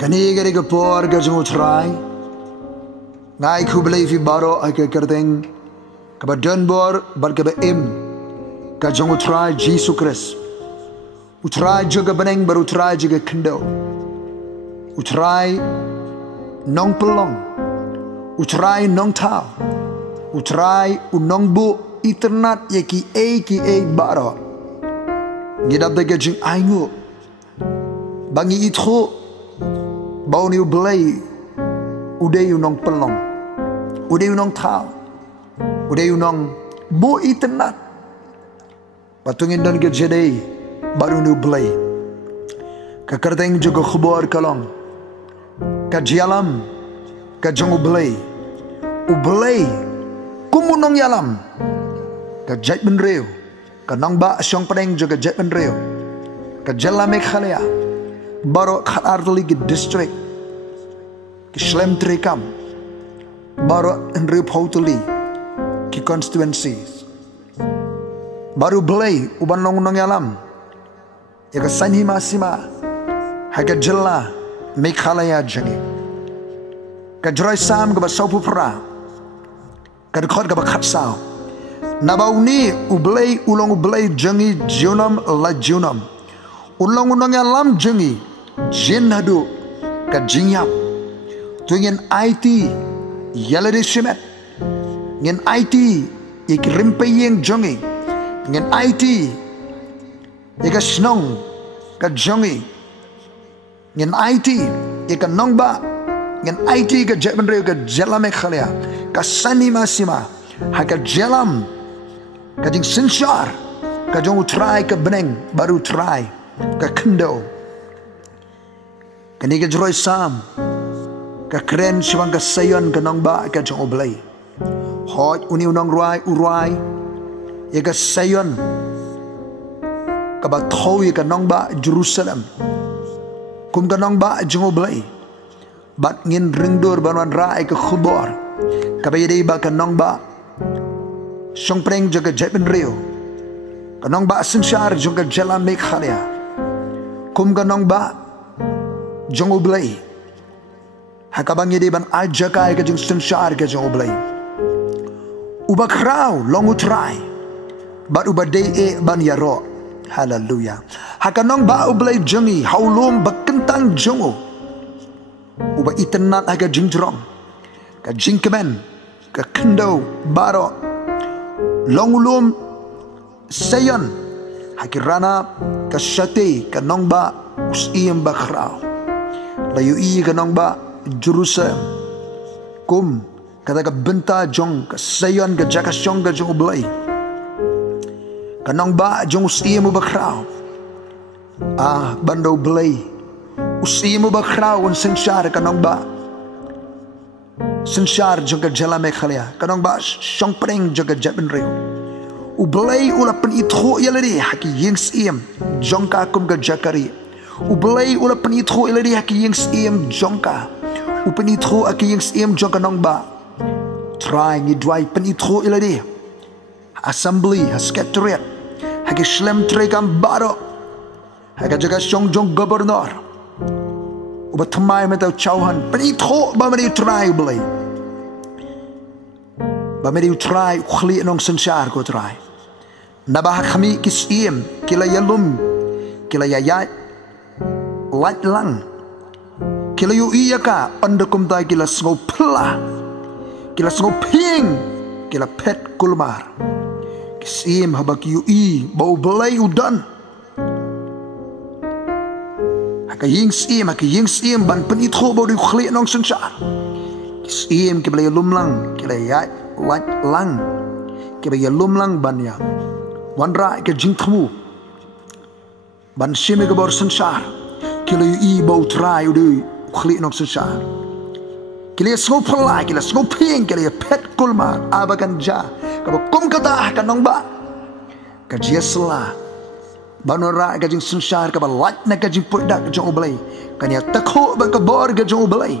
Kani gari ke por ke jung utrai ngai ku Blei fi baro ai ke kerdeng ke ba don bor bar ke ba im ke jung utrai Jesus Christ utrai juga beneng baru utrai juga kendo utrai nong pelong utrai nong tau utrai unong bu internet ye ki e baro ngidap de ke jing aingu bangi itho bau ni Blei udah nong pelong udah nong tau udah nong bu internet patungin dan ke jadi baru ni Blei kekerteng juga khubar kalong ka jylla ka jong Blei kumu nongïalam ka jat benreu ka nong ba syong pedeng juga jat benreu ka jylla Meghalaya baro khatarli ke district ke Slem Trekam baro enreu pautuli ke constituencies baru Blei uban nongïalam ya ka sanhima sima haga jylla Meghalaya jangi ka jroi sam ka basau pupra ka khot ka bakhat sao nabau ni Blei ulong Blei jangi junam la junam ulong nongïalam jangi jinhadu ka jingïap tu ngin IT yala de shimet ngin IT ik rimpayeng jongi ngin IT ik snong ka jongi ngin IT ik nongba ngin IT ka jetbenre ka jylla Meghalaya ka sanima sima ha ka jylam ka jing sinshar ka jong utrai ka beneng baru try ka kendo kani ka jroi sam ka kren shwang ka sayon ka nong ba ka jong Blei hoj uni unong urai ya ka sayon ka ba thoi ka nong ba Jerusalem kum ka nong ba jong Blei bat ngin ringdur banwan rai ka khubor ka ba yedi ba ka nong ba shong preng jaga jeben rio ka nong ba sinshar jaga jylla Meghalaya kum ka nong ba jong Blei hakabang yedi ban ajakai ka jing sinshar ka jong Blei uba krau long utrai bat uba dei ban yaro hallelujah hakanong ba Blei jangi haulum bakentang jongo uba itenat haga jingjrong ka jingkemen ka kendo baro longulum sayon hakirana ka shate ka nongba usim bakrao layu i ka nongba Jerusalem kum kata ka benta jong ka sayon ka jaka syong ka jong Blei ka nongba jong usim bakrao bando Blei usim bakrao un sinshar ka nongba sinshar jong ka jylla Meghalaya ka nongba syong preng jong ka jatben reu Blei ula pen itho yalari haki yings iem jongka kum ka jakari Blei ula pen itho yalari haki yings iem jongka pen itho aki yings iem jongka nongba try ngi dwai pen itho yalari assembly secretariat haki Slem Trekam baro haka jaga syong jong gobernur uba thamai metau chauhan pen itho ba mari try Blei ba mari try khli nong sinshar ko try nabah kami kisiem kila yalum kila yayat lat lang kila yu iyaka andakum ta kila sngo pla kila sngo ping kila pet kulmar kisiem habak yu i bau Blei udan haka ying siem ban penitho bau di khli nong sinshar kisiem kila yalum lang kila yayat lat lang kila yalum lang ban ya wanra ke jingthmu ban shime ke bor sinshar kila yu i bau trai udu khli nok sinshar kila sngo pla kila sngo ping kila pet kulma abakan ja ka kum kata ka nongba ka jiasla banora ka jing sinshar ka lat na ka jing pudak jong Blei kanya takho ba ka bor ka jong Blei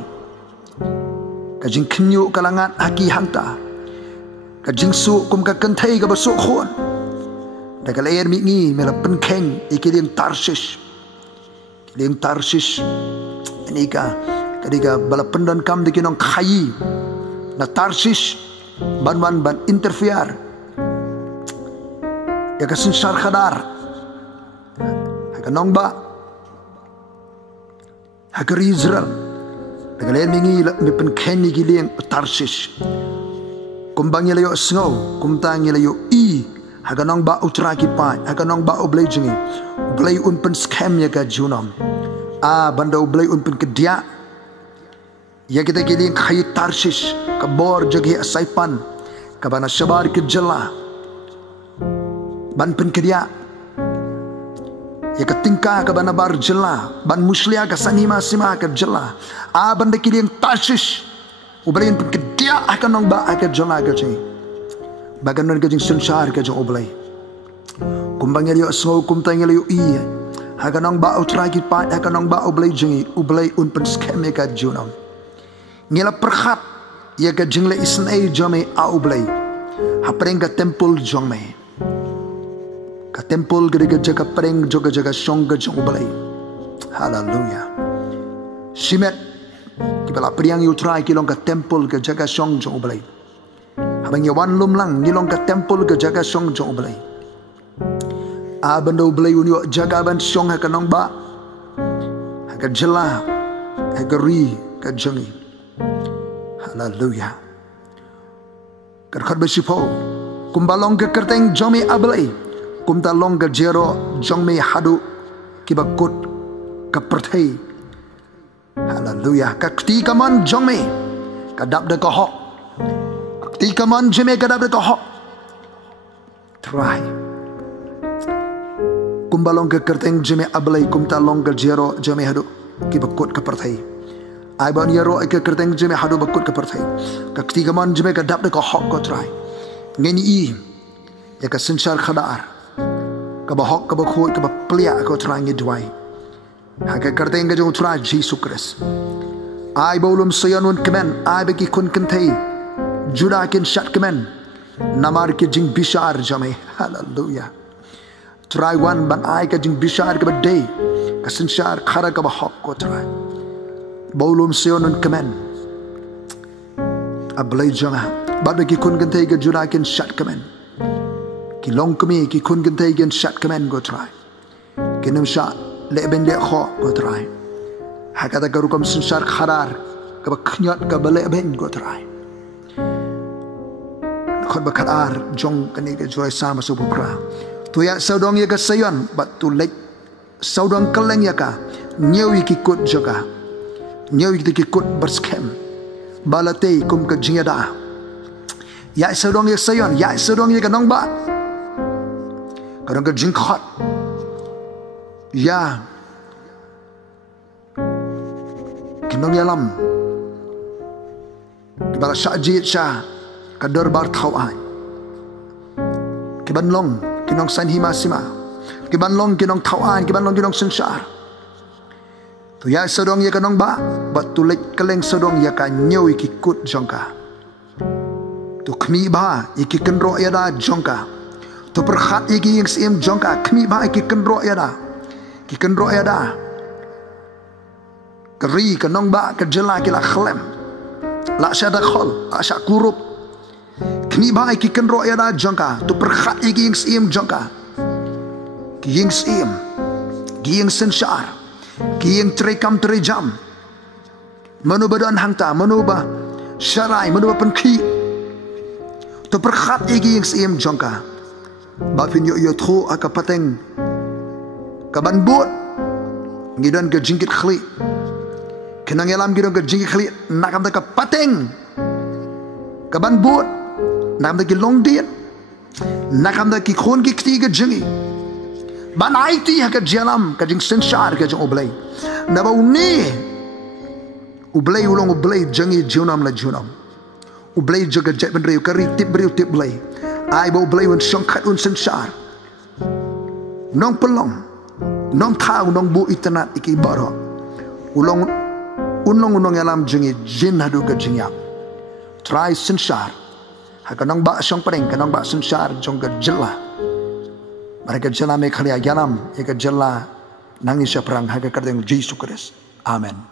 ka jing knyu kalangan haki hanta ka jing su kum ka kanthai ka basu khon Dagalayer mingi mela penkeng ikiliang Tarshish anika kadika bala pendan kam de kinong khayi na Tarsis ban interfere ya kasin sar khadar hakanong ba hakari Israel dagalen mingi mi pen khenni gileng Tarsis kumbang yelayo snow kumtang yelayo hakanong ba utra ki pa hakanong ba Blei jingi Blei un pen scam ya ka junam banda Blei un pen kedia ya kita giling khayi Tarsis ka bor jagi asaipan ka bana shabar ke jylla ban pen kedia ya ka tingka ka bana bar jylla ban muslia ka sanima sima ka jylla banda giling Tarsis Blei un pen kedia hakanong ba ka jylla ka jingi baganon ka jing sunshar ka jong Blei kumbang yelayo so kumtang yelayo hakanong ba utra ki pa hakanong ba Blei jingi Blei un pen scam ya ka junam ngila perkhat ya ka jingle isnai jome Blei hapreng ka temple jome ka temple gede jaga preng jaga song ka jong Blei haleluya simet kibala priang yutra kilong ka temple ka jaga song jong Blei habang yawan lum lang nilong ka temple ka jaga song jong Blei bando Blei unyo jaga ban song hakanong ba haka jylla haka ri ka jongi haleluya karkhat besipo kumbalong ke kerteng jomi Blei kumtalong ke jero jongme hadu kibakut kaperthei haleluya kakti kaman jongme kadap de kohok kakti kaman jeme kadap de kohok try kumbalong ke kerteng jeme Blei kumtalong ke jero jome hadu kibakut kaperthei ai ban yaro ke kerteng jeme hadu bakut ke perthai ka ketiga man jeme ka dap de ko hok ko try ngeni ya ka sinsar khadar ka ba hok ka ba khoi ka ba plia ko try ngi dwai ha ka kerteng ga jong try Jesus Christ ai bolum sayanun kemen ai be ki kun kenthei juda kin shat kemen namar ke jing bishar jame hallelujah try one ban ai ka jing bishar ka ba day ka sinsar khara ka ba hok ko try Baulum sionun kemen Blei janga badbe ki kun gantei ga jurakin shat kemen ki long kemi ki kun gantei gen shat kemen go try kinum sha le ben de kho go try hakata garu kam sinsar kharar ka ba khnyat ka ba le ben go try khot ba kharar jong kani ga joy sama so bukra tu ya saudong ya ga sayon bat tu lek saudong keleng ya ka nyewi ki kut jaga nyewi ki kut berskem balatei kum ka jingada ya saudong ya sayon ya saudong ya ka nong ba kadang ka jingkhat ya nongïalam kibala syajit sya kadar bar thawai kibanlong kinong sanhima sima kibanlong kinong thawai kibanlong kinong sensar tu ya sodong ya kanong ba batulek keleng sodong ya ka nyew ikikut jongka tu khmi ba ikikenro ya da jongka tu perkhat iki yang sim jongka khmi ba ikikenro ya da kikenro ya da keri kanong ba ke jylla kila khlem la syada khol asya kurup kini ba ki kenro ya da jangka tu perkhat iki yang sim jangka ki yang sim ki yang sensar ki yang trekam trejam manu badan hangta manu ba syarai manu ba penki tu perkhat iki yang sim jangka ba fin yo yo tho akapateng kaban bot ngidan ke jingkit khli nongïalam gidong ke jingkit khli nakam ta pateng kaban bot nakam ta ki long diet nakam ta ki khon ki kti ke jingi ban aiti ha ke jalam ka jing sensar ke jong Blei na ba uni Blei ulong Blei jangi junam la junam Blei jaga jet ben reu kari tip Blei ai bo Blei un songkhat un sensar nong pelong nong thau nong bu itanat iki baro ulong nongïalam jingi jin hadu ke jingyap try sensar ha kanong ba song pareng kanong ba sensar jong ke jylla mereka jylla Meghalaya galam ke jylla nangne perang ha ke kardeng Jesus Christ amen.